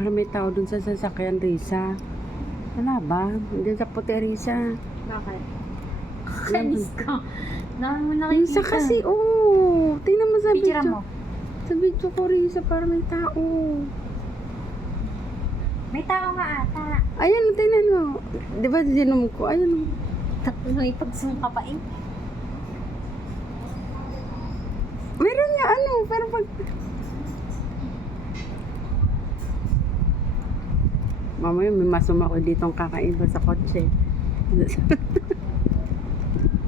Para may tao dun sa sasakyan, Risa. Wala ba? Hindi sa puti, Risa. Bakit? Kainis ka. Dami mo nakikita. Risa kasi, oh. Tingnan mo sa Picture video. mo. Sa video ko, Risa, para may tao. May tao nga ata. Ayan, tingnan mo. Di ba dinom ko? Ayan. Tapos may pagsum ka pa eh. Meron nga ano, pero pag... Mamaya may masuma ko ditong kakaiba sa kotse.